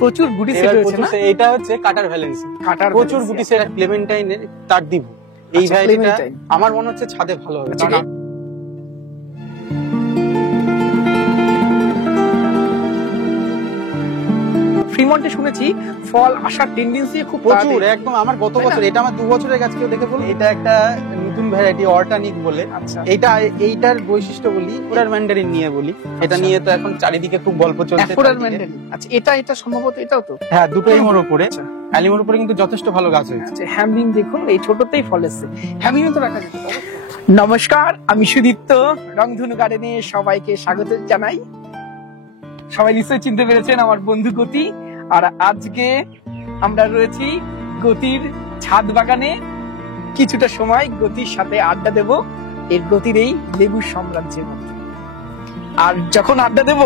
প্রচুর গুটি সেট হয়েছে না? এটা হচ্ছে কাটার ভ্যালেন্সি, প্রচুর গুটি সেট। ক্লেমেন্টাইনের তার দিব এই ভ্যারাইটিটা আমার মনে হচ্ছে ছাদে ভালো হবে। ফ্রিমন্টে শুনেছি ফল আসার টেন্ডেন্সি খুব প্রচুর, একদম। আমার গত বছর, এটা আমার 2 বছরের গাছ, কেউ দেখে বলে এটা একটা নতুন ভ্যারাইটি অর্টানিক বলে। আচ্ছা, এইটার বৈশিষ্ট্য বলি, ফোরার ম্যান্ডারিন নিয়ে বলি। এটা নিয়ে তো এখন চারিদিকে খুব গল্প চলছে। ফোরার ম্যান্ডারিন, আচ্ছা, এটা সম্ভবত এটাও তো। হ্যাঁ, দুটো এমোর উপরে, অ্যালিমোর উপরে কিন্তু যথেষ্ট ভালো গাছ হয়েছে। আচ্ছা, হ্যামলিন দেখুন এই ছোটতেই ফল এসেছে। হ্যামলিন তো রাখা যেতে পারে। নমস্কার, আমি সুদীপ্ত, রংধনু গার্ডেনে সবাইকে স্বাগত জানাই। সবাই নিশ্চয়ই চিনতে পেরেছেন আমার বন্ধু গতি। আর আজকে আমরা রয়েছি গতির ছাদ বাগানে। কিছুটা সময় গতির সাথে আড্ডা দেব এর গতির এই লেবুর সাম্রাজ্যের মধ্যে। আর যখন আড্ডা দেব,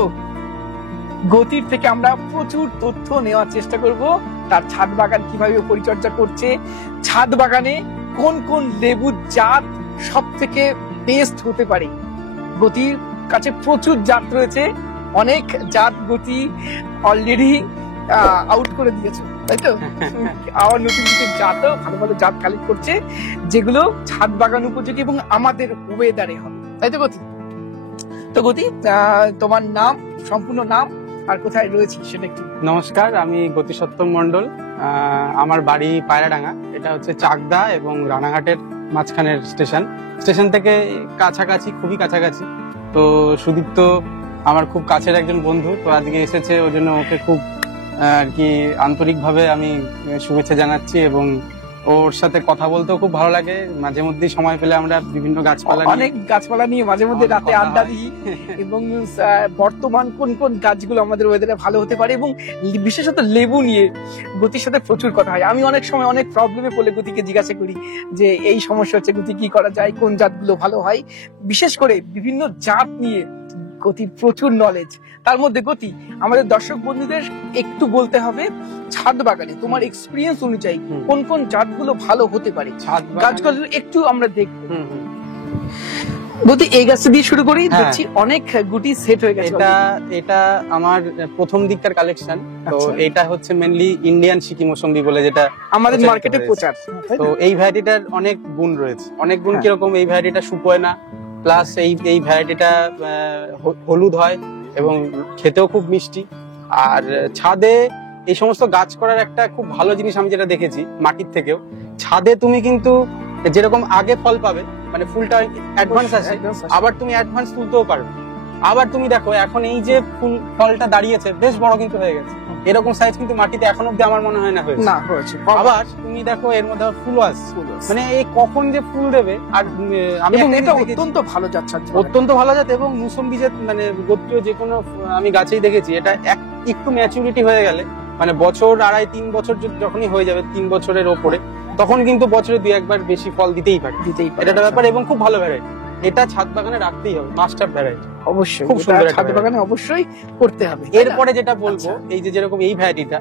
গতির থেকে আমরা প্রচুর তথ্য নেওয়ার চেষ্টা করব। তার ছাদ বাগান কিভাবে পরিচর্যা করছে, ছাদ বাগানে কোন কোন লেবুর জাত সব থেকে বেস্ট হতে পারে। গতির কাছে প্রচুর জাত রয়েছে, অনেক জাত গতি অলরেডি আউট করে দিয়েছে, তাই তো? আবার নতুন কিছু জাতও ভালো ভালো জাত কালেক্ট করছে, যেগুলো ছাদ বাগান উপযোগী এবং আমাদের ওয়েদারে হবে, তাই তো গতি? তো গতি, তোমার নাম, সম্পূর্ণ নাম আর কোথায় রয়েছে সেটা একটু। নমস্কার, আমি গতি সত্যম মন্ডল। আমার বাড়ি পায়রাডাঙ্গা। এটা হচ্ছে চাকদা এবং রানাঘাটের মাঝখানের স্টেশন থেকে কাছাকাছি, খুবই কাছাকাছি। তো সুদীপ্ত আমার খুব কাছের একজন বন্ধু, তো আজকে এসেছে, ওই জন্য ওকে খুব আর কি আন্তরিকভাবে আমি শুভেচ্ছা জানাচ্ছি। এবং ওর সাথে কথা বলতেও খুব ভালো লাগে। মাঝে মধ্যে সময় পেলে আমরা বিভিন্ন অনেক গাছপালা নিয়ে মাঝে মধ্যে রাতে আড্ডা দিই। এবং বর্তমান কোন কোন গাছগুলো আমাদের ওয়েদারে ভালো হতে পারে, এবং বিশেষত লেবু নিয়ে গতির সাথে প্রচুর কথা হয়। আমি অনেক সময় অনেক প্রবলেমে পড়লে গতিকে জিজ্ঞাসা করি যে এই সমস্যা হচ্ছে, গতি কি করা যায়, কোন জাতগুলো ভালো হয়। বিশেষ করে বিভিন্ন জাত নিয়ে গতির প্রচুর নলেজ। তার মধ্যে গতি, আমাদের দর্শক বন্ধুদের একটু বলতে হবে ছাদ বাগানে তোমার এক্সপিরিয়েন্স অনুযায়ী কোন কোন জাতগুলো ভালো হতে পারে। গাছগুলো একটু আমরা দেখব। গতি, এই গাছটা দিয়ে শুরু করি। দেখছি অনেক গুটি সেট হয়ে গেছে। এটা আমার প্রথম দিককার কালেকশন। তো এটা হচ্ছে মেইনলি ইন্ডিয়ান সিকি মৌসুমী বলে, যেটা আমাদের মার্কেটে প্রচার। তো এই ভ্যারাইটিটার অনেক গুণ রয়েছে। অনেক গুণ কিরকম? এই ভ্যারাইটিটা শুকোয় না, প্লাস এই ভ্যারাইটিটা হলুদ হয় এবং খেতেও খুব মিষ্টি। আর ছাদে এই সমস্ত গাছ করার একটা খুব ভালো জিনিস আমি যেটা দেখেছি মাটির থেকেও, ছাদে তুমি কিন্তু যেরকম আগে ফল পাবে, মানে ফুলটা অ্যাডভান্স আছে, আবার তুমি অ্যাডভান্স তুলতেও পারবে। আবার তুমি দেখো এখন এই যে ফলটা দাঁড়িয়েছে, বেশ বড় কিন্তু হয়ে গেছে। এরকম সাইজ কিন্তু মাটিতে এখন অব্দি আমার মনে হয় না হয়েছে। আবার তুমি দেখো এর মধ্যে ফুলও আসছে, মানে এই কখন যে ফুল দেবে। আর আমি এটা অত্যন্ত ভালো যাচ্ছে, অত্যন্ত ভালো যাচ্ছে। এবং মুসম্বি যে মানে গোত্রীয় যে কোনো আমি গাছেই দেখেছি, এটা একটু ম্যাচুরিটি হয়ে গেলে, মানে বছর 2.5-3 বছর যখনই হয়ে যাবে, 3 বছরের ওপরে, তখন কিন্তু বছরে 2-1 বেশি ফল দিতেই পারে। এটা একটা ব্যাপার, এবং খুব ভালো ভ্যারাইটি। এটা ছাদ বাগানে রাখতেই হবে, মাস্টার ভ্যারাইটি। অবশ্যই খুব সুন্দর, ছাদ বাগানে অবশ্যই করতে হবে। এরপরে যেটা বলবো, এই যে যেরকম এই ভ্যারাইটিটা,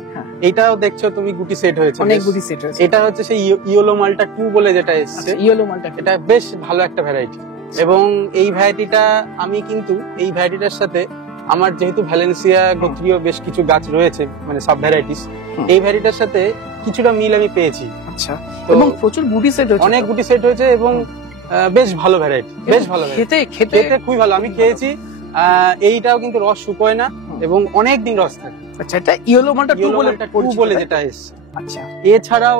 এটাও দেখছো তুমি গুটি সেট হয়েছে, অনেক গুটি সেট হয়েছে। এটা হচ্ছে সেই ইয়েলো মাল্টা 2 বলে যেটা এসেছে। ইয়েলো মাল্টা, এটা বেশ ভালো একটা ভ্যারাইটি। এবং এই ভ্যারাইটিটা আমি কিন্তু এই ভ্যারাইটিটার সাথে আমার যেহেতু ভ্যালেন্সিয়া গোত্রীয় বেশ কিছু গাছ রয়েছে, মানে সাব ভ্যারাইটিস, এই ভ্যারাইটির সাথে কিছুটা মিল আমি পেয়েছি। আচ্ছা, এবং প্রচুর গুটি সেট হয়েছে, অনেক গুটি সেট হয়েছে, এবং বেশ ভালো ভ্যারাইটি, বেশ ভালো। খেতে খুবই ভালো, আমি খেয়েছি। এইটাও কিন্তু রস শুকোয় না এবং অনেক দিন রস থাকে। আচ্ছা, এটা ইয়েলো মাল্টা 2 বলে যেটা এসেছে। আচ্ছা, এছাড়াও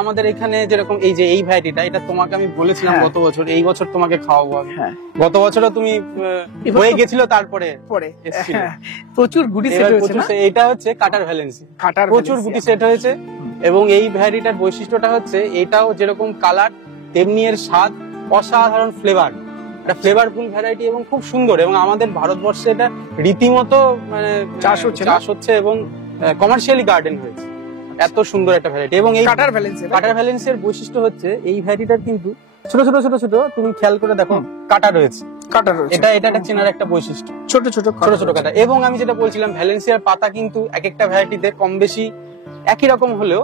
আমাদের এখানে যেরকম এই যে এই ভ্যারাইটিটা, এটা তোমাকে আমি বলেছিলাম গত বছর, এই বছর তোমাকে খাওয়াবো। গত বছরও তুমি হয়ে গেছিল, তারপরে প্রচুর গুটি সেট হয়েছে। এটা হচ্ছে কাটার ভ্যালেন্সি, প্রচুর গুটি সেট হয়েছে। এবং এই ভ্যারাইটিটার বৈশিষ্ট্যটা হচ্ছে, এটাও যেরকম কালার তেমনি এর স্বাদ, অসাধারণ ফ্লেভার, একটা ফ্লেভারফুল ভ্যারাইটি এবং খুব সুন্দর। এবং আমাদের ভারতবর্ষে এটা রীতিমতো মানে চাষ হচ্ছে এবং কমার্শিয়ালি গার্ডেন হয়েছে। এত সুন্দর একটা ভ্যারাইটি। এবং এই কাটার ভ্যালেন্সির বৈশিষ্ট্য হচ্ছে, এই ভ্যারাইটিটার কিন্তু ছোট ছোট ছোট ছোট, তুমি খেয়াল করে দেখো, কাটা রয়েছে। এটা একটা চেনার একটা বৈশিষ্ট্য, ছোট ছোট কাটা। এবং আমি যেটা বলছিলাম, ভ্যালেন্সিয়ার পাতা কিন্তু এক একটা ভ্যারাইটিতে কম বেশি একই রকম হলেও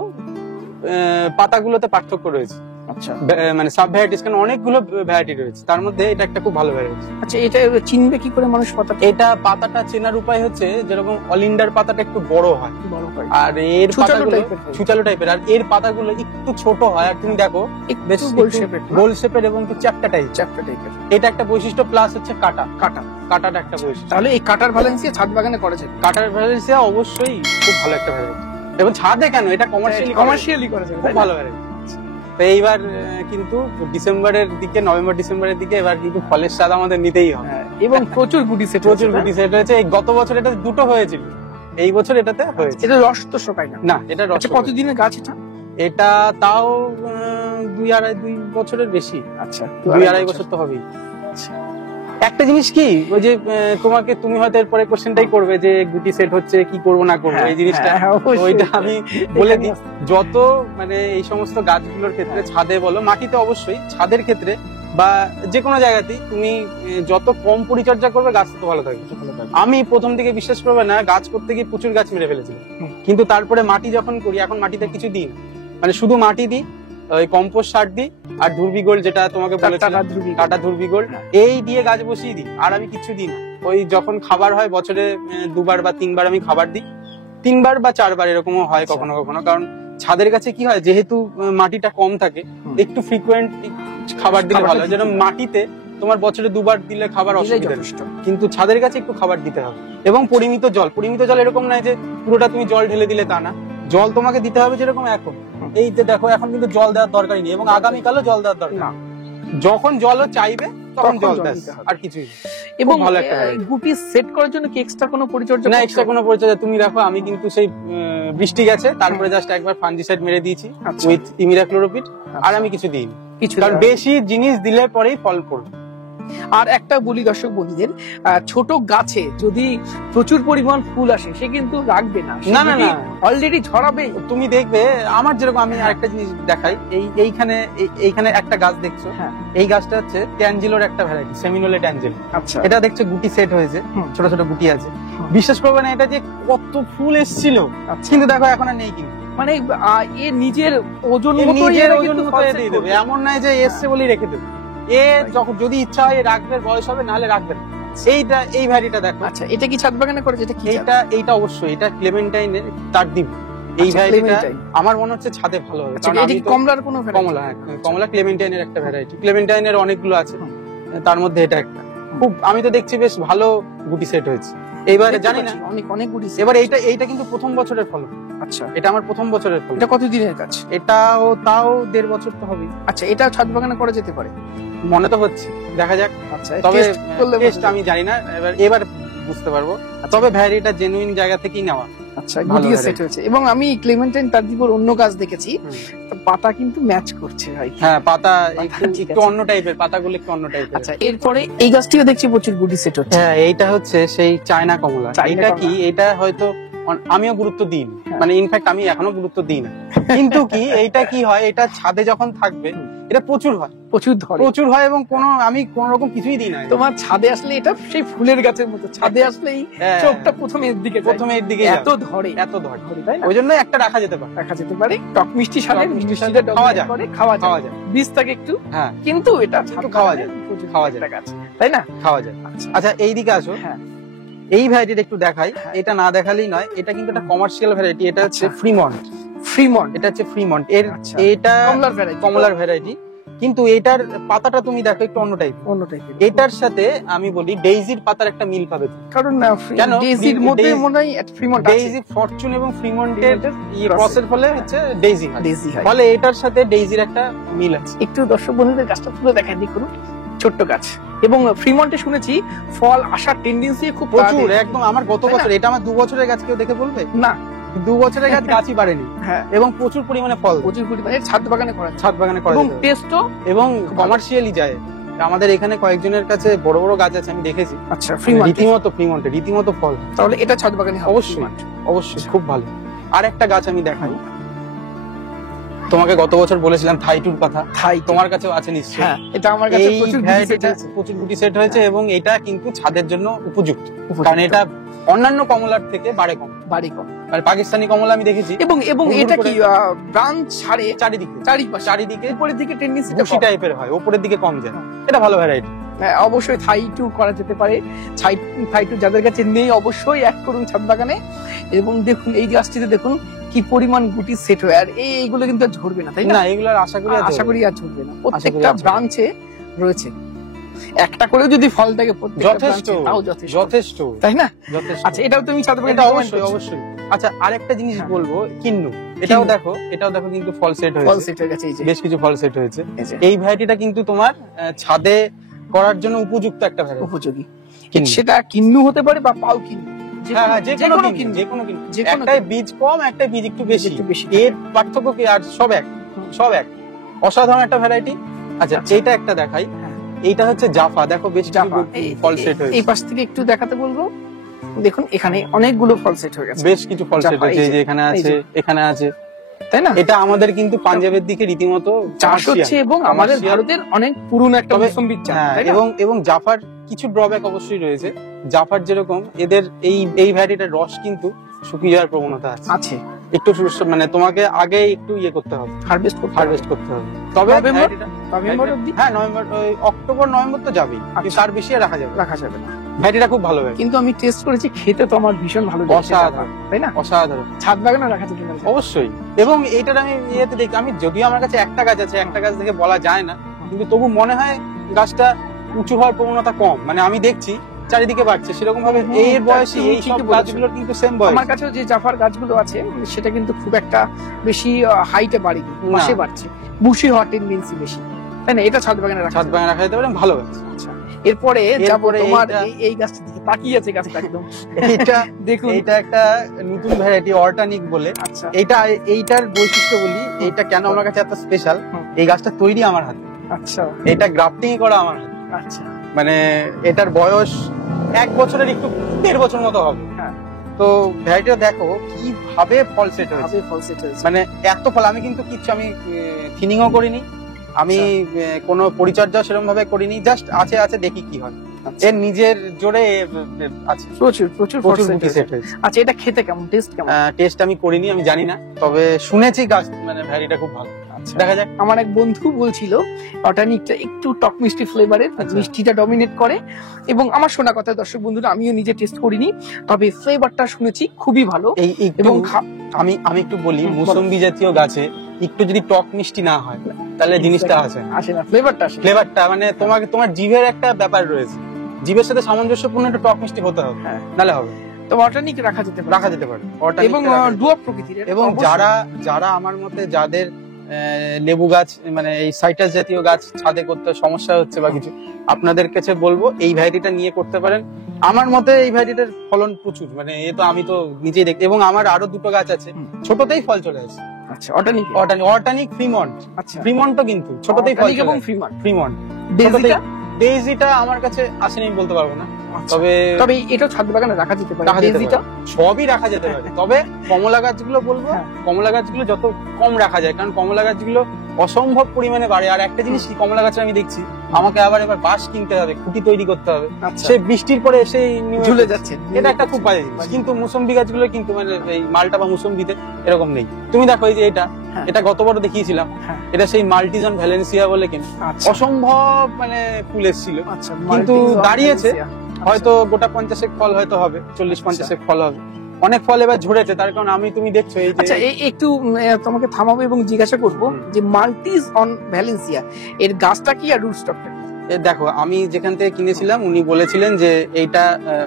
পাতাগুলোতে পার্থক্য রয়েছে। আচ্ছা মানে সাব ভ্যারাইটিস, কারণ অনেকগুলো ভ্যারাইটি রয়েছে, তার মধ্যে এটা একটা খুব ভালো ভ্যারাইটি। আচ্ছা, এটা চিনবে কি করে মানুষ পাতা? এটা পাতাটা চেনার উপায় হচ্ছে যেরকম অলিন্ডার পাতাটা একটু বড় হয়, বড় হয় আর এর ছুচালো পাতাগুলো টাইপের হয়। ছুচালো টাইপের, আর এর পাতাগুলো একটু ছোট হয়। আর তুমি দেখো বেশ গোল শেপের, গোল শেপের এবং একটু চ্যাপ্টা টাইপ। চ্যাপ্টা টাইপের। এটা একটা বৈশিষ্ট্য, প্লাস হচ্ছে কাটা কাটা। কাটাটা একটা বৈশিষ্ট্য। তাহলে এই কাটার ভ্যালেন্সিয়া ছাদ বাগানে করা যায়। কাটার ভ্যারাইটিসিয়া অবশ্যই খুব ভালো একটা ভ্যারাইটি, এবং ছাদে কেন, এটা কমার্শিয়ালি করা যায়, খুব ভালো ভ্যারাইটি। তো এইবার কিন্তু ডিসেম্বরের দিকে, নভেম্বর ডিসেম্বরের দিকে এবার কিন্তু ফলের স্বাদ আমাদের নিতেই হবে। এবং প্রচুর গুটি সেট, প্রচুর গুটি সেট হয়েছে। এই গত বছর এটা দুটো হয়েছিল, এই বছর এটাতে হয়েছে। এটা রস তো শোকায় না? না, এটা রস। আচ্ছা, কতদিনের গাছ এটা? এটা তাও 2 বছরের বেশি। আচ্ছা, 2-2.5 বছর তো হবেই। একটা জিনিস কি, ওই যে তুমি হয়তো এরপরে কোশ্চেনটাই করবে যে গুটি সেট হচ্ছে, কি করবো না করবো, এই জিনিসটা ওইটা আমি বলে দিই। যত মানে এই সমস্ত গাছগুলোর ক্ষেত্রে, ছাদে বলো, মাটিতে অবশ্যই, ছাদের ক্ষেত্রে বা যে কোনো জায়গাতেই তুমি যত কম পরিচর্যা করবে গাছ তত ভালো থাকবে। আমি প্রথম দিকে বিশ্বাস করবে না, গাছ করতে গিয়ে প্রচুর গাছ মেরে ফেলেছিলাম, কিন্তু তারপরে মাটি যখন করি, এখন মাটিতে কিছু দিই না, মানে শুধু মাটি দিই, ওই কম্পোস্ট সার দিই, আর ধুরবিগোল, যেটা তোমাকে বলেছিলাম, কাটা ধুরবিগোল, এই দিয়ে গাছ বসিয়ে দিই। আর আমি কিছু দিই না। ওই যখন খাবার হয় বছরে 2বার বা 3বার আমি খাবার দিই, 3বার বা 4বার এরকমও হয় কখনো কখনো। কারণ ছাদের কাছে কি হয়, যেহেতু মাটিটা কম থাকে, একটু ফ্রিকুয়েন্ট খাবার দিলে ভালো হয়। যেন মাটিতে তোমার বছরে 2বার দিলে খাবার অসুবিধা নেই, কিন্তু ছাদের কাছে একটু খাবার দিতে হবে। এবং পরিমিত জল, পরিমিত জল এরকম নয় যে পুরোটা তুমি জল ঢেলে দিলে, তা না। জল তোমাকে দিতে হবে যেরকম এখন। এই যে দেখো, এখন কিন্তু জল দেওয়ার দরকারই নেই, এবং আগামীকালও জল দেওয়ার দরকার না। যখন জলও চাইবে তখন জল দেয়, আর কিছুই। এবং ভালো একটা গুটি সেট করার জন্য কি এক্সট্রা কোনো পরিচর্যা? না, এক্সট্রা কোনো পরিচর্যা। তুমি দেখো, আমি কিন্তু সেই বৃষ্টি গেছে, তারপরে জাস্ট একবার ফাঙ্গিসাইড মেরে দিয়েছি উইথ ইমিডাক্লোরোপিড, আর আমি কিছু দিইনি। কারণ বেশি জিনিস দিলে পরেই ফল পড়বে। আর একটা বলি দর্শক বন্ধুদের, ছোট গাছে যদি প্রচুর পরিমাণ ফুল আসে, সে কিন্তু রাখবে না, না না না, অলরেডি ঝরাবে। তুমি দেখবে আমার যেরকম, আমি আরেকটা জিনিস দেখাই, এইখানে একটা গাছ দেখছো, এই গাছটা হচ্ছে ট্যাঞ্জেলোর একটা ভ্যারাইটি, সেমিনোলে ট্যাঞ্জেলো। আচ্ছা, এটা দেখছো গুটি সেট হয়েছে, ছোট ছোট গুটি আছে। বিশ্বাস করবে না, এটা যে কত ফুল এসেছিল, কিন্তু দেখো এখন আর নেই। কিন্তু মানে এ নিজের ওজন দিয়ে দেবে, এমন নয় যে এসছে বলেই রেখে দেবে। এ যখন যদি ইচ্ছা হয় রাখবে, বয়স হবে, নাহলে রাখবে না। এই ভ্যারাইটিটা দেখো। আচ্ছা, এটা কি ছাদ বাগানে করে? যেটা কি, এইটা অবশ্যই, এটা ক্লেমেন্টাইনের তার দ্বীপ। এই ভ্যারাইটিটা আমার মনে হচ্ছে ছাদে ভালো হবে। কারণ এটা কমলার কোনো কমলা ক্লেমেন্টাইনের একটা ভ্যারাইটি। ক্লেমেন্টাইনের অনেকগুলো আছে, তার মধ্যে এটা একটা খুব, আমি তো দেখছি বেশ ভালো গুটি সেট হয়েছে। এইবারে জানি না, অনেক গুটি। এবার এইটা কিন্তু প্রথম বছরের ফল। আচ্ছা, এটা আমার প্রথম বছরের ফল। এটা কতদিনের কাজ? এটাও তাও 1.5 বছর তো হবে। আচ্ছা, এটা ছাদ বাগানে করা যেতে পারে মনে তো হচ্ছে, দেখা যাক। আচ্ছা, তবে টেস্ট আমি জানি না, এবার বুঝতে পারবো। তবে ভ্যারাইটিটা জেনুইন জায়গা থেকেই নেওয়া। আচ্ছা, গুটি সেট হয়েছে। এবং আমি ক্লেমেন্টাইন তার দিবর অন্য গাছ দেখেছি, পাতা কিন্তু ম্যাচ করছে ভাই। হ্যাঁ, পাতা একটু অন্য টাইপের, পাতাগুলো একটু অন্য টাইপের। আচ্ছা, এরপরে এই গাছটিও দেখছি প্রচুর গুটি সেট হচ্ছে। হ্যাঁ, এইটা হচ্ছে সেই চায়না কমলা। এটা কি, এটা হয়তো আমিও গুরুত্ব দিই, মানে ইনফ্যাক্ট আমি এখনো গুরুত্ব দিই না। কিন্তু কি, এইটা কি হয়, এটা ছাদে যখন থাকবে, এটা প্রচুর হয়, প্রচুর হয়, এবং আমি কোন রকম কিছুই দিই না। তোমার ছাদে আসলে এটা সেই ফুলের গাছের মতো, ছাদে আসলেই চোখটা প্রথমে এর দিকে এত ধরে, তাই না? ওই জন্য একটা রাখা যেতে পারে, টক মিষ্টি সাথে খাওয়া যায়, বীজ থাকে একটু, কিন্তু এটা খাওয়া যায় গাছ, তাই না? খাওয়া যায়। আচ্ছা, এইদিকে আসো। এই ভ্যারাইটিটা একটু দেখাই, এটা না দেখালেই নয়। এটা কিন্তু একটা কমার্শিয়াল ভ্যারাইটি, এটা হচ্ছে ফ্রিমন্ট। এটা হচ্ছে ফ্রিমন্ট। এটা কমলার ভ্যারাইটি, কিন্তু এটার পাতাটা তুমি দেখো একটু অন্য টাইপের। এটার সাথে আমি বলি ডেইজির পাতার একটা মিল পাবে, কারণ ডেইজির মধ্যে মনে হয় ফ্রিমন্ট আছে। ডেইজি, ফরচুন এবং ফ্রিমন্টের ক্রসের ফলে হচ্ছে ডেইজি হয়, ফলে এটার সাথে ডেইজির একটা মিল আছে। একটু দর্শক বন্ধুদের গাছটা তুলে দেখাই, দেখুন ছোট্ট গাছ। এবং ফ্রিমন্টে শুনেছি ফল আসার টেন্ডেন্সি খুব প্রচুর, একদম। আমার গত বছর, এটা আমার 2 বছরের গাছ, কেউ দেখে বলবে না 2 বছরের গাছই বাড়েনি। এবং প্রচুর পরিমাণে ফল, প্রচুর পরিমাণে ছাদ বাগানে করা এবং টেস্টও এবং কমার্শিয়ালি যায়। আমাদের এখানে কয়েকজনের কাছে বড় বড় গাছ আছে, আমি দেখেছি। আচ্ছা, রীতিমতো ফল। তাহলে এটা ছাদ বাগানে অবশ্যই খুব ভালো। আর একটা গাছ আমি দেখাই, তোমাকে গত বছর বলেছিলাম থাইটুর কথা, তোমার কাছেও আছে নিশ্চয়ই। এটা আমার কাছে প্রচুর গুটি সেট হয়েছে, এবং এটা কিন্তু ছাদের জন্য উপযুক্ত, কারণ এটা অন্যান্য কমলার থেকে বাড়ে কম। বাড়ি কম, মানে পাকিস্তানি কমলা আমি দেখেছি এবং হুড় এটা করে- কি ব্রাঞ্চ ছাড়ে চারিদিকে চারিপাশে উপরের দিকে টেন্ডেন্সি বুশি টাইপের হয়, উপরের দিকে কম যায়, এটা ভালো ভ্যারাইটি। অবশ্যই থাই টু করা যেতে পারে। থাই টু যাদের কাছে নেই অবশ্যই অ্যাড করুন ছাদ বাগানে। এবং দেখুন এই গাছটিতে দেখুন কি পরিমাণ গুটি সেট হয়, আর এইগুলো কিন্তু আর ঝরবে না, তাই না? না এগুলোর আশা করি আশা করি আর ঝরবে না, প্রত্যেকটা আর ঝরবে না। ব্রাঞ্চে রয়েছে। একটা করেও যদি ফল থাকে প্রত্যেকটা যথেষ্ট branch এ, তাও যথেষ্ট, যথেষ্ট তাই না? যথেষ্ট। আচ্ছা, এটাও তুমি ছাদ বাগানে এটা recommend অবশ্যই করছো? অবশ্যই। আচ্ছা আরেকটা জিনিস হ্যাঁ। বলবো, কিন্নু, কিন্নু। এটাও দেখো কিন্তু ফল সেট ফল হয়েছে, সেট হয়ে গেছে, এই যে বেশ কিছু ফল সেট হয়েছে। এই যে এই ভ্যারাইটিটা কিন্তু তোমার ছাদে করার জন্য উপযুক্ত একটা ভ্যারাইটি। উপযোগী। কিন্নু। সেটা কিন্নু হতে পারে বা পাও কিন্নু, হ্যাঁ হ্যাঁ, যে কোনো যেকোনো কিন্নু, যে কোনো কিন্নু। যে কোনো একটাই বীজ কম, একটাই বীজ একটু বেশি, একটু বেশি। এর পার্থক্য কি? আর সব এক, সব এক। অসাধারণ একটা ভ্যারাইটি। আচ্ছা আচ্ছা। এইটা একটা দেখাই, হ্যাঁ। এইটা হচ্ছে জাফা, দেখো বেশ জাফা, কিছু ফল সেট এই হয়েছে, পাশ থেকে একটু দেখাতে বলবো। দেখুন এখানে অনেকগুলো ফল সেট হয়ে গেছে, বেশ কিছু ফল সেট জাফা, হয়েছে, এই এই যে, যে এখানে এই আছে, যে। এখানে আছে। তাই না? এটা আমাদের কিন্তু পাঞ্জাবের দিকে রীতিমতো চাষ হচ্ছে এবং আমাদের commercial। ভারতের অনেক পুরনো একটা তবে- মৌসুমবির জাত, হ্যাঁ, তাই না? এবং জাফার কিছু ড্রব্যাক অবশ্যই রয়েছে। জাফার যেরকম এদের এই ভ্যারাইটিটার রস কিন্তু শুকিয়ে যাওয়ার প্রবণতা আছে, আছে, একটু মানে তোমাকে আগে একটু ইয়ে করতে হবে, হারভেস্ট করতে হারভেস্ট করতে হবে। তবে নভেম্বর? variety টা- নভেম্বর অবধি হ্যাঁ নভেম্বর, ওই অক্টোবর নভেম্বর তো যাবেই, কিন্তু আচ্ছা। তার বেশি আর রাখা যাবে না। রাখা যাবে না। ভ্যারাইটিটা খুব ভালো ভ্যারাইটি, কিন্তু আমি টেস্ট করেছি, খেতে তো আমার ভীষণ ভালো লেগেছে, অসাধারণ। তাই না? অসাধারণ ছাদ বাগানে রাখা যেতে পারে। অবশ্যই। এবং এইটার আমি ইয়েতে দেখি, আমি যদিও আমার কাছে একটা গাছ আছে, একটা গাছ দেখে বলা যায় না, কিন্তু তবু মনে হয় গাছটা উঁচু হওয়ার প্রবণতা কম, মানে আমি দেখছি চারিদিকে বাড়ছে সেরকম ভাবে। হুম, এর বয়সী তুমি এই সব ঠিকই বলেছো। গাছগুলোর কিন্তু সেম বয়স। আমার কাছেও যে জাফার গাছগুলো আছে সেটা কিন্তু খুব একটা বেশি হাইটে বাড়েনি, না। পাশে বাড়ছে, বুশি হওয়ার টেন্ডেন্সি বেশি, তাই না? এটা ছাদ বাগানে রাখা ছাদ যাবে। বাগানে রাখা যেতে পারে, ভালো গাছ। আচ্ছা, এরপরে যাবো এরপরে তোমার এইটা- এই গাছটা দিকে তাকিয়ে আছে গাছটা একদম এইটা দেখুন। এইটা একটা নতুন ভ্যারাইটি অর্টানিক বলে। আচ্ছা, এইটার বৈশিষ্ট্য বলি, এইটা কেন আমার কাছে এত স্পেশাল। হুম। এই গাছটা তৈরি আমার হাতে, আচ্ছা, এটা গ্রাফটিং করা আমার হাতে। আচ্ছা, মানে এটার বয়স 1 বছরের একটু 1.5 বছর মতো হবে। হ্যাঁ। তো ভ্যারাইটিটা দেখো কিভাবে ফল সেট হয়েছে, ভাবে ফল সেট হয়েছে। মানে এত ফল। আমি কিন্তু কিচ্ছু আমি থিনিংও করিনি, আমি কোনো পরিচর্যা সেরকম ভাবে করিনি, জাস্ট আছে আছে দেখি কি হয়। আচ্ছা। এর নিজের জোরে আছে, প্রচুর প্রচুর ফল প্রচুর set গুটি হয়েছে। সেট হয়েছে। আচ্ছা, এটা খেতে কেমন, টেস্ট কেমন? টেস্ট আমি করিনি, আমি জানি না, তবে শুনেছি গাছ মানে ভ্যারিটা খুব ভালো। আচ্ছা, দেখা যাক। আমার এক বন্ধু বলছিল অর্গানিকটা একটু টক মিষ্টি ফ্লেভারের, আচ্ছা। মিষ্টিটা ডমিনেট করে। এবং আমার শোনা কথা, দর্শক বন্ধুরা, আমিও নিজে টেস্ট করিনি, তবে ফ্লেভারটা শুনেছি খুবই ভালো। এই একটু এবং আমি একটু বলি, হুম, বলো। মুসম্বি জাতীয় গাছে একটু যদি টক মিষ্টি না হয় তাহলে জিনিসটা আসে না। আসে না, ফ্লেভারটা আসে না। ফ্লেভারটা মানে তোমার জিভের একটা ব্যাপার রয়েছে, জিভের সাথে সামঞ্জস্যপূর্ণ একটা টক মিষ্টি হতে হবে, হ্যাঁ। নালে হবে। তো অর্গানিক রাখা যেতে পারে, রাখা যেতে পারে organic এবং টা রাখা যেতে পারে। ডুয়াপ প্রকৃতির, এটা এবং অবশ্যই। যারা আমার মতে যাদের লেবু গাছ মানে এই সাইটাস জাতীয় গাছ ছাদে করতে সমস্যা হচ্ছে বা কিছু, আপনাদের কাছে বলবো এই ভ্যারাইটিটা নিয়ে করতে পারেন। আমার মতে এই ভ্যারাইটিটার ফলন প্রচুর, মানে এ তো আমি তো নিজেই দেখি। এবং আমার আরো দুটো গাছ আছে, হুম। ছোটতেই ফল চলে আসে। আচ্ছা, অর্গানিক, অর্টানিক ফ্রিমন্ট, আচ্ছা, ফ্রিমন্টও কিন্তু ছোটতেই ফল অর্গানিক চলে এবং আসে। ফ্রিমান। ফ্রিমন্ট, ডেজিটা? ডেইজিটা আমার কাছে আসেনি, আমি বলতে পারবো না, আচ্ছা। তবে তবে এটা ছাদ বাগানে রাখা যেতে পারে, রাখা যেতে ডেজিটা। সবই রাখা যেতে পারে। তবে কমলা গাছগুলো বলবো, হ্যাঁ। কমলা গাছগুলো যত কম রাখা যায়, কারণ কমলা গাছগুলো অসম্ভব পরিমাণে বাড়ে। আর একটা জিনিস কি, কমলা গাছে আমি দেখছি আমাকে আবার এবার বাঁশ কিনতে হবে, খুঁটি তৈরি করতে হবে, আচ্ছা, সে বৃষ্টির পরে এসে ঝুলে যাচ্ছে, এটা একটা খুব বাজে জিনিস। কিন্তু মুসম্বি গাছগুলো কিন্তু মানে এই মালটা বা মুসম্বিতে এরকম নেই। তুমি দেখো এই যে হ্যাঁ। এটা গতবারও দেখিয়েছিলাম, হ্যাঁ। এটা সেই মাল্টিজন ভ্যালেন্সিয়া বলে কিনা, আচ্ছা, অসম্ভব মানে ফুল এসেছিল। আচ্ছা, কিন্তু মাল্টি দাঁড়িয়েছে, অর্গানিক। হয়তো গোটা 50 ফল হয়তো হবে, 40-50 ফল হবে। অনেক ফল এবার ঝরেছে, তার কারণ তুমি দেখছো এই আচ্ছা, যে এই একটু তোমাকে থামাবো এবং জিজ্ঞাসা করবো হুম। যে মাল্টিজ অন ভ্যালেন্সিয়া এর গাছটা কি আর রুট স্টকটা? দেখো আমি যেখান থেকে কিনেছিলাম উনি বলেছিলেন যে এইটা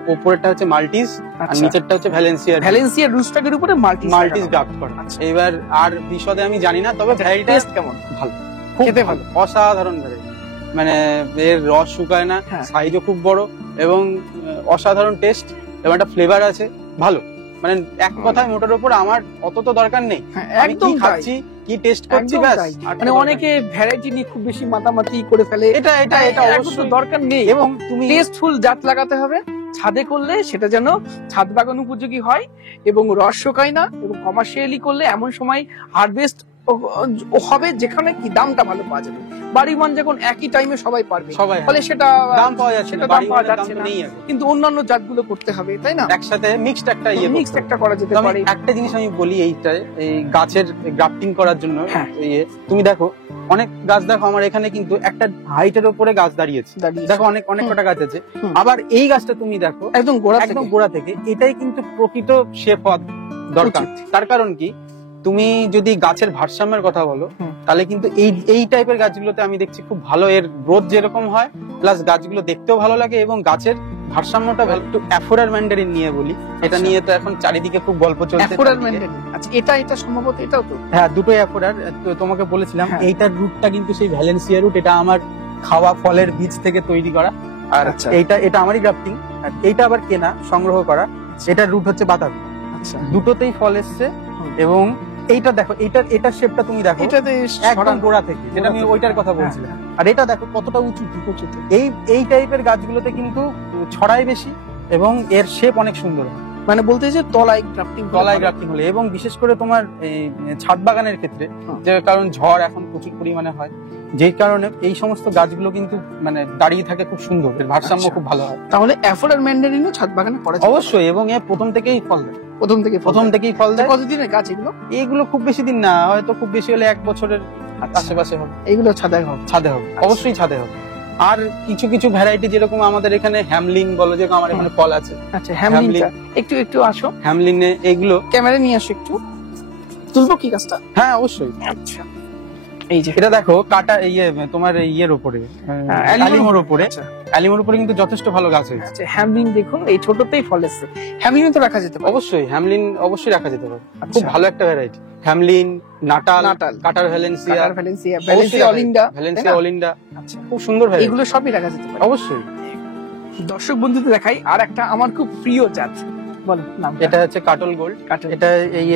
উপরেরটা হচ্ছে মাল্টিস আর আচ্ছা, নিচেরটা হচ্ছে ভ্যালেন্সিয়া। ভ্যালেন্সিয়া রুট স্টকের উপরে মাল্টিজ মাল্টিস গ্রাফট করা। আচ্ছা। এবার আর বিশদে আমি জানি না, তবে ভ্যারাইটিটা টেস্ট কেমন? ভালো, খুব খেতে ভালো, অসাধারণ ভ্যারাইটি। মানে এর রস শুকায় না, হ্যাঁ। সাইজও খুব বড় এবং অসাধারণ টেস্ট এবং একটা ফ্লেভার আছে ভালো। মানে এক কথায় মোটার উপর আমার অত তো দরকার নেই, হ্যাঁ, আমি একদম কি তাই, খাচ্ছি কি টেস্ট করছি একদম ব্যাস। তাই। আর মানে কোনো দরকার অনেকে ভ্যারাইটি নিয়ে খুব বেশি মাতামাতি করে ফেলে, নেই। এটা এটা এটা এখন তো অবশ্যই দরকার নেই। এবং তুমি টেস্টফুল জাত লাগাতে হবে ছাদে করলে, সেটা যেন ছাদ বাগান উপযোগী হয় এবং রস শোকায় না, এবং কমার্শিয়ালি করলে এমন সময় হারভেস্ট হবে যেখানে কি দামটা ভালো পাওয়া যাবে। বাড়ি মান যখন একই টাইমে সবাই পারবে, সবাই ফলে সেটা দাম পাওয়া যাচ্ছে সেটা না, দাম বাড়ি পাওয়া মানের দাম যাচ্ছে তো না। নেই এখন। কিন্তু অন্যান্য জাতগুলো করতে হবে, তাই না? একসাথে মিক্সড একটা মিক্সড একটা করা যেতে তো আমি পারে। একটা জিনিস আমি বলি, এইটায় এই গাছের গ্রাফটিং করার জন্য হ্যাঁ। তুমি দেখো অনেক গাছ, দেখো আমার এখানে কিন্তু একটা হাইটের উপরে গাছ দাঁড়িয়েছে, দেখো অনেক কটা গাছ আছে। হুম। আবার এই গাছটা তুমি দেখো একদম গোড়া একদম থেকে। গোড়া থেকে, এটাই কিন্তু প্রকৃত শেপ হওয়া দরকার। উচিত। তার কারণ কি, তুমি যদি গাছের ভারসাম্যের কথা বলো, হুম। তাহলে কিন্তু এই টাইপের গাছগুলোতে আমি দেখছি খুব ভালো এর গ্রোথ যেরকম হয়, প্লাস গাছগুলো দেখতেও ভালো লাগে এবং গাছের ভারসাম্যটা ভালো। একটু অ্যাফোরার ম্যান্ডারিন নিয়ে বলি, এটা আচ্ছা। নিয়ে তো এখন চারিদিকে খুব গল্প চলছে। অ্যাফোরার ম্যান্ডারিন, আচ্ছা এটা সম্ভবত এটাও তো। হ্যাঁ, দুটোই অ্যাফোরার। তো তোমাকে বলেছিলাম হ্যাঁ। এইটার রুটটা কিন্তু সেই ভ্যালেন্সিয়া রুট, এটা আমার খাওয়া ফলের বীজ থেকে তৈরি করা। আর আচ্ছা। এটা আমারই গ্রাফটিং, আর এইটা আবার কেনা সংগ্রহ করা। এটার রুট হচ্ছে বাতাবি। আচ্ছা, দুটোতেই ফল এসছে। হুম। এবং এইটা দেখো, এটার শেপটা তুমি দেখো এটাতে একদম গোড়া থেকে, যেটা আমি ওইটার কথা বলছিলাম। আর এটা দেখো কতটা উঁচু। এই টাইপের গাছগুলোতে কিন্তু ছড়াই বেশি এবং এর শেপ অনেক সুন্দর হয়। মানে বলতে যে তলায় গ্রাফটিং, গ্রাফটিং হলে, এবং বিশেষ করে তোমার এই ছাদ বাগানের ক্ষেত্রে, হুম। যে কারণ ঝড় এখন প্রচুর পরিমাণে হয়, যেই কারণে এই সমস্ত গাছগুলো কিন্তু মানে দাঁড়িয়ে থাকে খুব সুন্দর, এর ভারসাম্য আচ্ছা। খুব ভালো হয়। তাহলে অ্যাফোরার ম্যান্ডারিনও ছাদ বাগানে করা যায় অবশ্যই, এবং এ প্রথম থেকেই ফল দেয়। প্রথম থেকে ফল দেয়। কতদিনের গাছ এগুলো? এইগুলো খুব বেশি দিন না, হয়তো খুব বেশি হলে 1 বছরের আশেপাশে হবে। এগুলো ছাদে হবে? ছাদে হবে, অবশ্যই ছাদে হবে। আর কিছু ভ্যারাইটি, যেরকম আমাদের এখানে হ্যামলিন বলো, যেরকম আমার এখানে ফল আছে, আচ্ছা হ্যামলিনটা একটু আসো, হ্যামলিনে এগুলো ক্যামেরা নিয়ে আসো একটু, তুলবো কি গাছটা? হ্যাঁ অবশ্যই। আচ্ছা, এই যে এটা দেখো কাটা তোমার ইয়ের উপরে, অ্যালিমোর উপরে, আচ্ছা। অ্যালিমোর উপরে কিন্তু যথেষ্ট ভালো গাছ হয়েছে। আচ্ছা, হ্যামলিন দেখুন এই ছোটতেই ফল এসছে। হ্যামলিন তো রাখা যেতে পারে। অবশ্যই হ্যামলিন অবশ্যই রাখা যেতে পারে, আচ্ছা। খুব ভালো একটা ভ্যারাইটি। হ্যামলিন, নাটাল, নাটাল, কাটার ভ্যালেন্সিয়া, কাটার ভ্যালেন্সিয়া অলিন্ডা, ভ্যালেন্সিয়া অলিন্ডা, আচ্ছা খুব সুন্দর ভ্যারাইটি। এগুলো সবই রাখা যেতে পারে। অবশ্যই। দর্শক বন্ধুদের দেখাই আর একটা আমার খুব প্রিয় জাত, বলো নাম। এটা হচ্ছে কাটল গোল্ড। এটা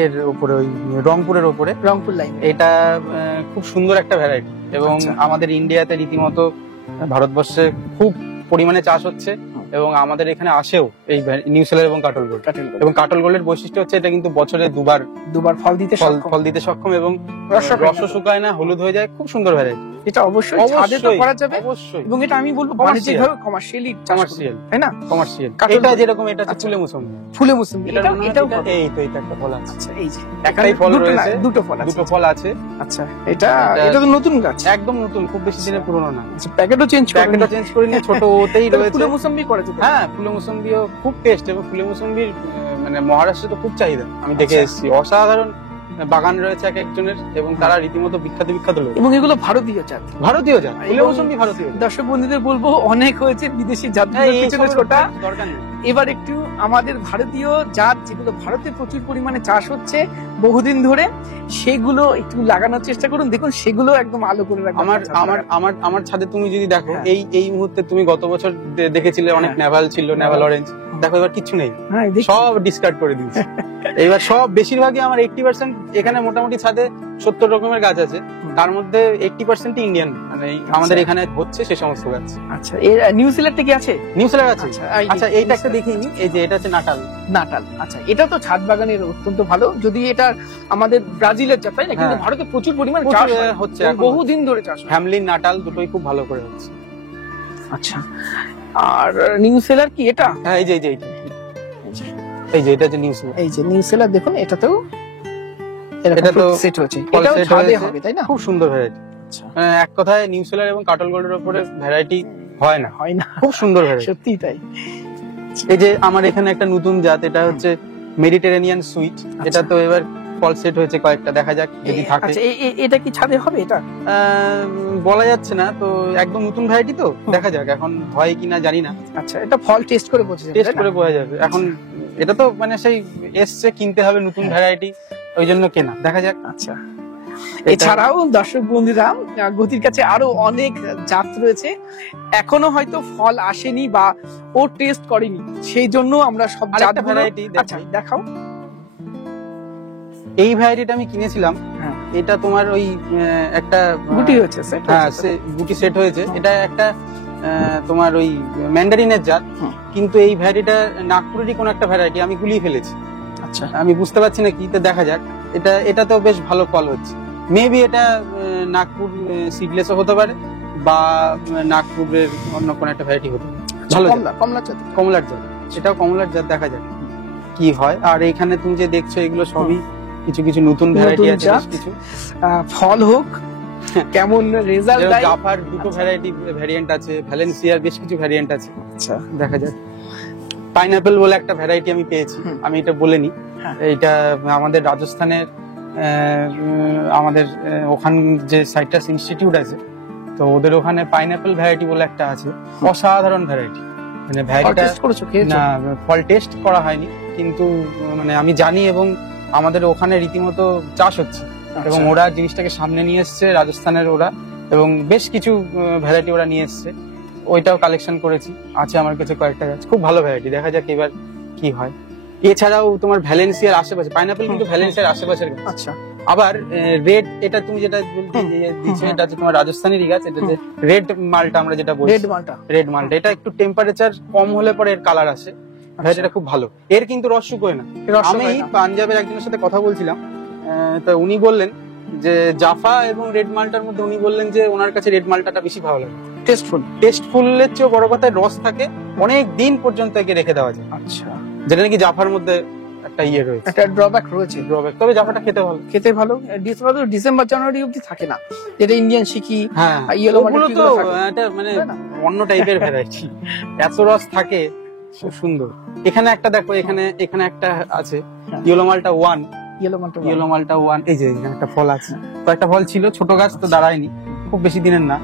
এর উপরে, ওই রংপুরের উপরে, রংপুর লাইন। এটা খুব সুন্দর একটা ভ্যারাইটি এবং আচ্ছা। আমাদের ইন্ডিয়াতে রীতিমতো ভারতবর্ষে খুব পরিমাণে চাষ হচ্ছে এবং আমাদের এখানে আসেও এই নিউ সেলার এবং কাটল গোল্ড। এবং কাটল গোল্ডের বৈশিষ্ট্য হচ্ছে এটা কিন্তু বছরে দুবার ফল দিতে সক্ষম। ফল দিতে সক্ষম এবং রস শুকায় না, হলুদ হয়ে যায়, খুব সুন্দর ভ্যারাইটি। এটা অবশ্যই ছাদে তো করা যাবে, অবশ্যই। এবং এটা আমি বলবো Commercial। বাণিজ্যিকভাবে কমার্শিয়ালি কমার্শিয়াল, তাই না? কমার্শিয়াল। কাটল এটা গোল্ড। যেরকম, এটা হচ্ছে আচ্ছা। ফুলে মুসম্বি। ফুলে মুসম্বি, এটাও এটা- হবে। এই তো এটা একটা ফল আছে, আচ্ছা, এই যে একটাই ফল দুটো না, রয়েছে, দুটো ফল আছে। দুটো ফল আছে। আচ্ছা, এটা তো নতুন গাছ, একদম নতুন, খুব বেশি দিনের পুরনো না। আচ্ছা প্যাকেটও চেঞ্জ প্যাকেটটা চেঞ্জ করে নিয়ে ছোট ওতেই রয়েছে। ফুলে মুসম্বি করা যেতে পারে। হ্যাঁ, ফুলে মুসম্বিও খুব টেস্ট, এবং ফুলে মুসম্বির মানে মহারাষ্ট্রে তো খুব চাহিদা, আমি দেখে আচ্ছা। এসেছি। অসাধারণ বাগান রয়েছে এক একজনের, এবং তারা রীতিমতো বিখ্যাত লোক। এবং এগুলো ভারতীয় জাত। ভারতীয় জাত, ফুলে এবং মুসম্বি ভারতীয় জাত। দর্শক বন্ধুদের বলবো অনেক হয়েছে বিদেশি জাত হ্যাঁ, এই পিছনে সবের ছোটা, দরকার নেই। এবার একটু আমাদের ভারতীয় জাত যেগুলো ভারতে প্রচুর পরিমাণে চাষ হচ্ছে বহুদিন ধরে, সেগুলো একটু লাগানোর চেষ্টা করুন। দেখুন সেগুলো একদম আলো করে রাখবে আমার আপনার ছাদ আমার বাগান। আমার আমার ছাদে তুমি যদি দেখো, হ্যাঁ। এই মুহূর্তে তুমি গত বছর দেখেছিলে অনেক হ্যাঁ। নেভাল ছিল, নেভাল অরেঞ্জ, দেখো এবার কিছু নেই, হ্যাঁ দেখি। সব ডিসকার্ড করে দিয়েছি। এবার সব বেশিরভাগই আমার 80%, এখানে মোটামুটি ছাদে 70 রকমের গাছ আছে, তার মধ্যে 80% ইন্ডিয়ান, মানে আমাদের এখানে হচ্ছে সে সমস্ত গাছ। আচ্ছা, এর নিউজিল্যান্ডে কি আছে? নিউজিল্যান্ড আছে। আচ্ছা, আচ্ছা, এইটা একটা দেখিয়ে নি, এই যে এটা হচ্ছে নাটাল। নাটাল। আচ্ছা, এটা তো ছাদ বাগানের অত্যন্ত ভালো, যদি এটা আমাদের ব্রাজিলের জাত, তাই না? কিন্তু হ্যাঁ। ভারতে প্রচুর পরিমাণে প্রচুর চাষ হয়, হচ্ছে এবং এখন। বহুদিন ধরে চাষ হয়। হ্যামলিন, নাটাল দুটোই খুব ভালো করে হচ্ছে। আচ্ছা, আর নিউজিল্যান্ড কি এটা? হ্যাঁ, এই যে এইটা, এই যে এটা হচ্ছে নিউজিল্যান্ড। এই যে নিউজিল্যান্ড দেখুন, এটাতেও এটা তো সেট হচ্ছে, ফল এটাও set ছাদে হয়েছে। হবে, তাই না? খুব সুন্দর ভ্যারাইটি। আচ্ছা, এক কথায় নিউজিল্যান্ড এবং কাটল গোল্ডের উপরে ভ্যারাইটি হয় না, হয় না, খুব সুন্দর ভ্যারাইটি। সত্যি তাই। এই যে আমার এখানে একটা নতুন জাত, এটা হচ্ছে মেডিটেরেনিয়ান সুইট। এটা তো এবার ফল সেট হয়েছে কয়েকটা, দেখা যাক যদি থাকে। আচ্ছা, এটা কি ছাদে হবে? এটা বলা যাচ্ছে না তো, একদম নতুন ভ্যারাইটি তো, দেখা যাক এখন হয় কিনা জানি না, আচ্ছা, এটা ফল টেস্ট করে বোঝা যাবে, টেস্ট তাই না? করে বোঝা যাবে। এখন এটা তো মানে সেই এসছে, কিনতে হবে নতুন ভ্যারাইটি, ওই জন্য কেনা, দেখা যাক। আচ্ছা, এছাড়াও দর্শক বন্ধুরা গতির কাছে আরো অনেক জাত রয়েছে, এখনো হয়তো ফল আসেনি বা ও টেস্ট করেনি, সেই জন্য আমরা সব আরেকটা জাতগুলো। ভ্যারাইটি আচ্ছা দেখাও। এই ভ্যারাইটিটা আমি কিনেছিলাম, হ্যাঁ। এটা তোমার ওই একটা গুটি হচ্ছে set হ্যাঁ, হচ্ছে। গুটি সেট হয়েছে। এটা একটা তোমার ওই ম্যান্ডারিনের জাত, হুম। কিন্তু এই ভ্যারাইটিটা নাগপুরেরই কোন একটা ভ্যারাইটি, আমি গুলিয়ে ফেলেছি। আচ্ছা, আমি বুঝতে পারছি না কি, তো দেখা যাক। এটা তো বেশ ভালো ফল হচ্ছে, মেবি এটা নাগপুর সিডলেসও হতে পারে, বা নাগপুরের অন্য কোনো একটা ভ্যারাইটি হতে পারে। ভালো কমলার জাত। কমলার জাত, সেটাও কমলার জাত, দেখা যাক কি হয়। আর এখানে তুমি যে দেখছো এগুলো সবই কিছু কিছু নতুন ভ্যারাইটি আছে, জাত। বেশ কিছু ফল হোক, কেমন রেজাল্ট যেমন দেয়। জাফার দুটো ভ্যারিয়েন্ট আছে, ভ্যালেন্সিয়ার বেশ কিছু ভ্যারিয়েন্ট আছে, আচ্ছা, দেখা যাক। পাইনাপেল বলে একটা ভ্যারাইটি আমি পেয়েছি, আমি এটা বলে নি। হ্যাঁ। এইটা আমাদের রাজস্থানের আমাদের ওখান যে সাইট্রাস ইনস্টিটিউট আছে, তো ওদের ওখানে পাইনাপেল ভ্যারাইটি বলে একটা আছে, অসাধারণ ভ্যারাইটি। মানে ভ্যারাইটিটা টেস্ট করেছো, খেয়েছো? না, ফল টেস্ট করা হয়নি, কিন্তু মানে আমি জানি এবং আমাদের ওখানে রীতিমতো চাষ হচ্ছে এবং আচ্ছা। ওরা জিনিসটাকে সামনে নিয়ে এসছে রাজস্থানের ওরা, এবং বেশ কিছু ভ্যারাইটি ওরা নিয়ে এসছে, ওইটাও কালেকশন করেছি, আছে আমার কাছে কয়েকটা গাছ, খুব ভালো ভ্যারাইটি, দেখা যাক এবার কি হয়। এছাড়াও তোমার ভ্যালেন্সিয়ার আশেপাশে পাইনাপেল কিন্তু ভ্যালেন্সিয়ার আশেপাশের গাছ। আচ্ছা, আবার রেড, এটা তুমি যেটা দিচ্ছো এটা হচ্ছে তোমার রাজস্থানী গাছ, এটা যে রেড মালটা আমরা যেটা বলছি, রেড মালটা। রেড মালটা, এটা একটু টেম্পারেচার কম হলে পরে এর কালার আসে, ভ্যারাইটিটা খুব ভালো। এর কিন্তু রস শুকোয় না। আমি পাঞ্জাবের একজনের সাথে কথা বলছিলাম, তা উনি বললেন যে জাফা এবং রেড মালটার মধ্যে উনি বললেন যে ওনার কাছে রেড মালটাটা বেশি ভালো লাগে, টেস্টফুলের চেয়ে বড় কথা রস থাকে, অনেক দিন পর্যন্ত একে রেখে দেওয়া যায়। আচ্ছা, যেটা নাকি জাফার মধ্যে একটা ইয়ে রয়েছে, একটা ড্রব্যাক রয়েছে। তবে জাফাটা খেতে ভালো, খেতে ভালো। ডিসেম্বর জানুয়ারি অবধি থাকে না, যেটা ইন্ডিয়ান শিখি। হ্যাঁ, ইয়েলো ওগুলো তো এটা মানে অন্য টাইপের ভ্যারাইটি, এত রস থাকে, খুব সুন্দর। এখানে একটা দেখো, এখানে একটা আছে ইয়েলো মালটা 1, ইয়েলো মালটা 1, এই যে এখানে একটা ফল আছে, কয়েকটা ফল ছিল, ছোট গাছ তো দাঁড়ায়নি, খুব বেশি দিনের না,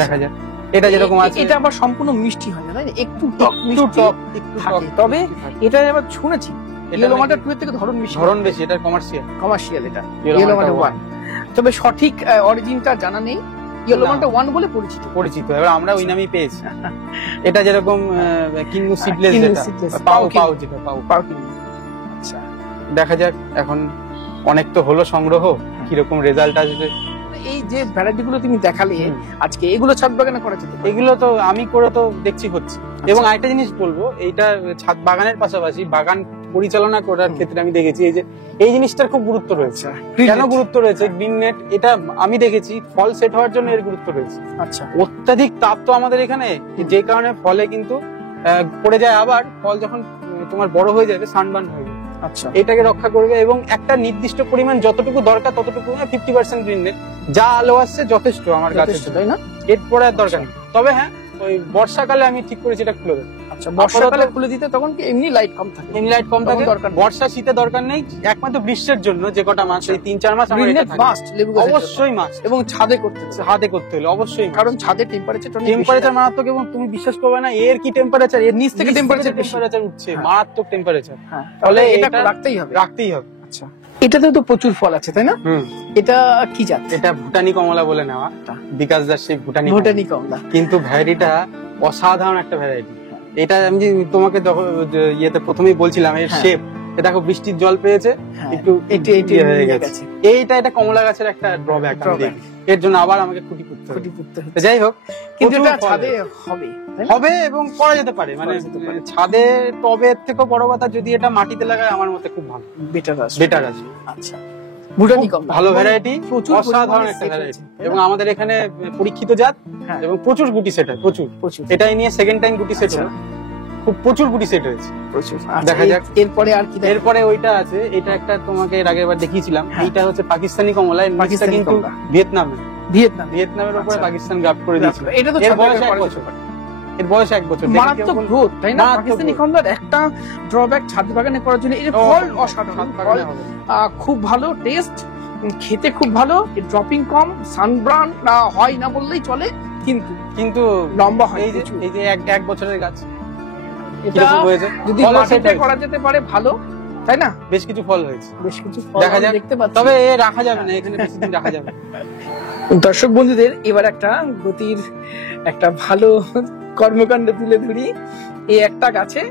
দেখা যায়। এটা যেরকম আছে, এটা আবার সম্পূর্ণ মিষ্টি হয় না, তাই না? একটু টক, একটু টক থাকে। তবে এটা আবার শুনেছি ইয়েলো মালটা 2 এর থেকে ধরন বেশি, এটা কমার্শিয়াল, এটা ইয়েলো মালটা 1। তবে সঠিক অরিজিনটা জানা নেই, ইয়েলো মালটা 1 বলে পরিচিত। এবার আমরা ওই নামই পেয়েছি। এটা যেরকম কিন্নু সিডলেস, যেটা পাও কিন্নু। আচ্ছা, দেখা যাক, এখন অনেক তো হলো সংগ্রহ, কিরকম রেজাল্ট আসবে। এই যে ভ্যারাইটি গুলো তুমি দেখালে আজকে, এগুলো ছাদ বাগানে করা যেতে পারে? এগুলো তো আমি করে তো দেখছি হচ্ছে। এবং আরেকটা জিনিস বলবো, এইটা ছাদ বাগানের পাশাপাশি বাগান পরিচালনা করার ক্ষেত্রে আমি দেখেছি এই জিনিসটার খুব গুরুত্ব রয়েছে। কেন গুরুত্ব রয়েছে? গ্রিন নেট, এটা আমি দেখেছি ফল সেট হওয়ার জন্য এর গুরুত্ব রয়েছে। আচ্ছা, অত্যাধিক তাপ তো আমাদের এখানে, যে কারণে ফলে কিন্তু পড়ে যায়, আবার ফল যখন তোমার বড় হয়ে যাবে সানবার্ন হয়ে যাবে। আচ্ছা, এটাকে রক্ষা করবে এবং একটা নির্দিষ্ট পরিমাণ যতটুকু দরকার ততটুকু, 50% গ্রিন নেট, যা আলো আসছে যথেষ্ট আমার কাছে, তাই না? এরপরে আর দরকার নেই। তবে হ্যাঁ, ওই বর্ষাকালে আমি ঠিক করেছি এটা খুলে দেবো। আচ্ছা, বর্ষাকালে খুলে দিতে তখন কি এমনি লাইট কম থাকে? বর্ষা শীতে দরকার নেই, একমাত্র গ্রীষ্মের জন্য যে কটা মাস, এই 3-4 মাস আমার এটা থাকে। অবশ্যই মাস্ট, এবং ছাদে করতে হলে অবশ্যই, কারণ ছাদের টেম্পারেচার মারাত্মক, এবং তুমি বিশ্বাস করবে না এর কি টেম্পারেচার, এর নিচ থেকে টেম্পারেচার উঠছে, মারাত্মক টেম্পারেচার। তাহলে এটা রাখতেই হবে। আচ্ছা, এটাতেও তো প্রচুর ফল আছে, তাই না? এটা কি জাত? এটা ভুটানি কমলা বলে নেওয়া, বিকাশ দাস সেই ভুটানি কমলা, কিন্তু ভ্যারাইটিটা অসাধারণ একটা ভ্যারাইটি। এটা আমি যে তোমাকে ইয়েতে প্রথমেই বলছিলাম, এর শেপ দেখো, বৃষ্টির জল পেয়েছে, একটু হয়ে গেছে। এটা কমলা গাছের একটা ড্রব্যাক, এর জন্য আবার আমাকে খুঁটি পুঁততে হবে। যাই হোক, কিন্তু এটা ছাদে হবে এবং করা যেতে পারে, মানে ছাদে টবের থেকেও বড় কথা, যদি এটা মাটিতে লাগায় আমার মতে খুব ভালো, বেটার আছে। আচ্ছা, ভুটানি কমলা ভালো ভ্যারাইটি, অসাধারণ একটা ভ্যারাইটি, এবং আমাদের এখানে পরীক্ষিত জাত, এবং প্রচুর গুটি সেট হয়, প্রচুর। এটাই নিয়ে সেকেন্ড টাইম গুটি সেট হলো, খুব প্রচুর গুটি সেট হয়েছে, দেখা যাক। এরপরে আর কি? এরপরে ওইটা আছে, এটা একটা তোমাকে এর আগের বার দেখিয়েছিলাম, এইটা হচ্ছে পাকিস্তানি কমলা, পাকিস্তান কিন্তু ভিয়েতনামের উপরে পাকিস্তান গ্রাফট করে দিয়েছিল। এটা তো এর বয়স 1 বছর, মারাত্মক গ্রোথ, তাই না? পাকিস্তানি কমলার একটা ড্রব্যাক ছাদ বাগানে করার জন্য, এই ফল অসাধারণ, খুব ভালো টেস্ট, খেতে খুব ভালো, ড্রপিং কম, সানবার্ন হয় না বললেই চলে, কিন্তু লম্বা হয়। এই যে 1 বছরের গাছ, এটা যদি মাটিতে করা যেতে পারে ভালো, তাই না? বেশ কিছু ফল হয়েছে, দেখা যাক, দেখতে পাচ্ছি। তবে রাখা যাবে না, এখানে বেশি দিন রাখা যাবে না। দর্শক বন্ধুদের, এবার একটা গতির একটা ভালো কর্মকাণ্ড তুলে ধরি। এই একটা গাছে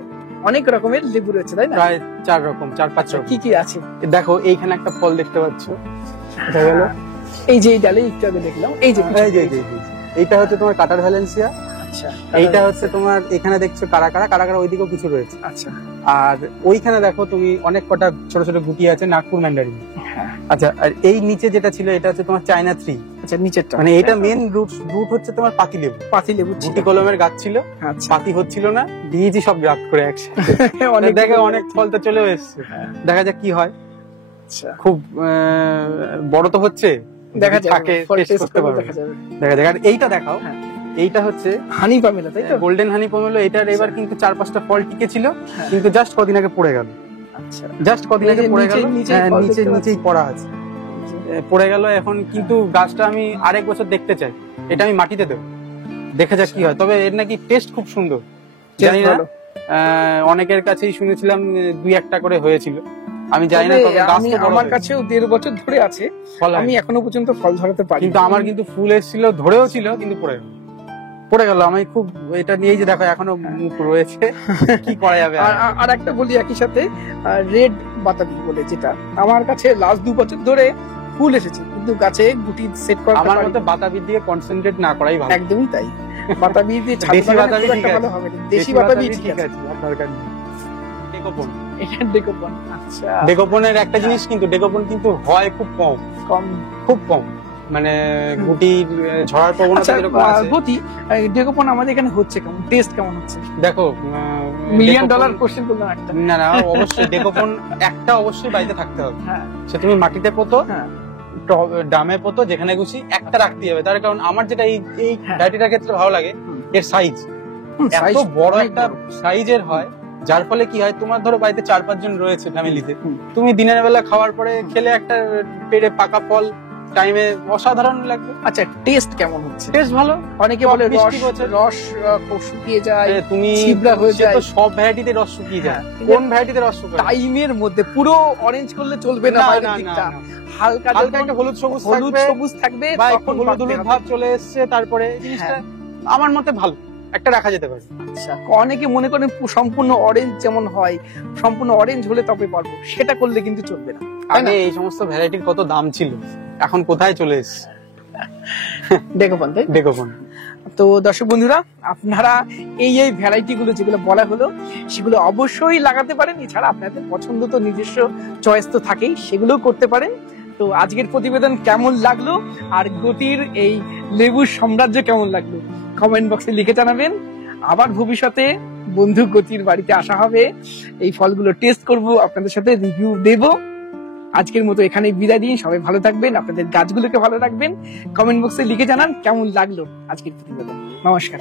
অনেক রকমের লেবু রয়েছে, তাই না? প্রায় 4-5 রকম। কি আছে দেখো, এইখানে একটা ফল দেখতে পাচ্ছ, এই যে এই ডালে একটু আগে দেখলাম, এই যে এইটা হচ্ছে তোমার কাটার ভ্যালেন্সিয়া। আচ্ছা, এইটা হচ্ছে তোমার, এখানে দেখছো কারাকারা, ওইদিকেও কিছু রয়েছে। আচ্ছা, আর ওইখানে দেখো তুমি অনেক কটা ছোট ছোট গুটি আছে, নাগপুর ম্যান্ডারিন। আচ্ছা, আর এই নিচে যেটা ছিল এটা হচ্ছে তোমার চায়না 3। আচ্ছা নিচেরটা মানে এটা মেন রুট হচ্ছে তোমার পাতি লেবু। পাতি লেবু ছিল। গুটি কলমের গাছ ছিল, আচ্ছা পাতি হচ্ছিল না, দিয়েছি সব গাছ করে একসাথে। অনেক দেখে অনেক ফল তো চলেও এসছে, দেখা যাক কি হয়। আচ্ছা খুব বড় তো হচ্ছে, দেখা যদি যাবে, থাকে ফল টেস্ট taste করতে করলে পারবে। দেখা যাবে। দেখা যাক। আর এইটা দেখাও, হ্যাঁ। এইটা হচ্ছে হানি পামেলা তাই তো? গোল্ডেন হানি পমেলো। এটার এবার কিন্তু 4-5টা ফল টিকে ছিল, হ্যাঁ। কিন্তু জাস্ট কদিন আগে পড়ে গেল। আচ্ছা জাস্ট কদিন এই আগে যে পড়ে গেল, নিচেই হ্যাঁ, ফল নিচে দেখতে নিচেই পড়া আছে, পড়ে গেল। এখন কিন্তু গাছটা আমি আরেক বছর দেখতে চাই, এটা আমি মাটিতে দেবো, দেখে যাক কি হয়। তবে এর নাকি টেস্ট খুব সুন্দর, জানি না, অনেকের কাছেই শুনেছিলাম 2-1টা করে হয়েছিল, আমি জানি না। তবে গাছ তো বড় আমার হয়েছে। কাছেও 1.5 বছর ধরে আছে, ফল আমি হয়নি। এখনো পর্যন্ত ফল ধরাতে পারি। কিন্তু আমার কিন্তু ফুল এসেছিল, ধরেও ছিল, কিন্তু পড়ে গেল। আমি খুব এটা নিয়েই যে দেখো এখনো মুখ রয়েছে, কি করা যাবে। আর একটা বলি একই সাথে, রেড বাতাবি বলে, যেটা আমার কাছে লাস্ট 2 বছর ধরে ফুল এসেছে, কিন্তু গাছে গুটি সেট করা আমার মতে বাতাবির দিকে কনসেন্ট্রেট না করাই ভালো। একদমই তাই। বাতাবি দিয়ে ছাদ দেশি বাগানে বাতাবি খুব ঠিক একটা আছে। ভালো হবে না। দেশি বাতাবি ঠিক আছে। আপনার কাছে ডেকোপন, এটা ডেকোপন। আচ্ছা ডেকোপনের একটা জিনিস, কিন্তু ডেকোপন কিন্তু হয় খুব কম, কম। খুব কম, মানে গুটি ঝরার প্রবণতা আচ্ছা যেরকম আছে। গতি ডেকোপন আমাদের এখানে হচ্ছে কেমন, টেস্ট কেমন হচ্ছে? দেখো মিলিয়ন ডেকোপন- ডলার কোশ্চেন করলাম একটা। না না, অবশ্যই ডেকোপন একটা অবশ্যই বাড়িতে থাকতে হবে। হ্যাঁ সে তুমি মাটিতে পোতো, হ্যাঁ ডামে পোতো, যেখানে খুশি একটা রাখতে হবে। তার কারণ আমার যেটা এই হ্যাঁ। ভ্যারাইটিটার ক্ষেত্রে ভালো লাগে, হুম। এর সাইজ এত size বড় অনেক একটা বড়। সাইজের হয়, যার ফলে কি হয়, তোমার ধরো বাড়িতে 4-5 জন রয়েছে ফ্যামিলিতে, হুম। তুমি দিনের বেলা খাওয়ার পরে খেলে একটা পেড়ে পাকা ফল টাইমে অসাধারণ লাগবে। আচ্ছা টেস্ট কেমন হচ্ছে? টেস্ট ভালো। অনেকে টক বলে মিষ্টি রস বলছে। রস শুকিয়ে যায়, তুমি ছিবড়া হয়ে সে যায়। তো সব ভ্যারাইটিতে রস শুকিয়ে যায়, হ্যাঁ। কোন ভ্যারাইটিতে রস শুকায়? টাইমের মধ্যে পুরো অরেঞ্জ করলে চলবে না, না, বাইরের না, দিকটা না, না। হালকা হালকা যখন একটা হলুদ সবুজ হলুদ থাকবে, সবুজ থাকবে, বা একটু তখন হলুদ পাকতে হলুদ হবে। ভাব চলে এসছে, তারপরে জিনিসটা আমার মতে ভালো, একটা রাখা যেতে পারে। আচ্ছা, অনেকে মনে করেন সম্পূর্ণ অরেঞ্জ যেমন হয়, সম্পূর্ণ অরেঞ্জ হলে তবে পারবো, সেটা করলে কিন্তু চলবে না, তাই না? আগে এই সমস্ত ভ্যারাইটির কত দাম ছিল, এখন কোথায় চলে এসছে ডেকোপন তাই? ডেকোপন। তো দর্শক বন্ধুরা, আপনারা এই ভ্যারাইটি গুলো যেগুলো বলা হলো সেগুলো অবশ্যই লাগাতে পারেন। এছাড়া আপনাদের পছন্দ তো নিজস্ব চয়েস তো থাকেই, সেগুলোও করতে পারেন। তো আজকের প্রতিবেদন কেমন লাগলো আর গতির এই লেবুর সাম্রাজ্য কেমন লাগলো কমেন্ট বক্সে লিখে জানাবেন। আবার ভবিষ্যতে বন্ধু গতির বাড়িতে আসা হবে, এই ফলগুলো টেস্ট করব, আপনাদের সাথে রিভিউ দেব। আজকের মতো এখানেই বিদায় দিন। সবাই ভালো থাকবেন, আপনাদের গাছগুলোকে ভালো রাখবেন। কমেন্ট বক্সে লিখে জানান কেমন লাগলো আজকের প্রতিবেদন। নমস্কার।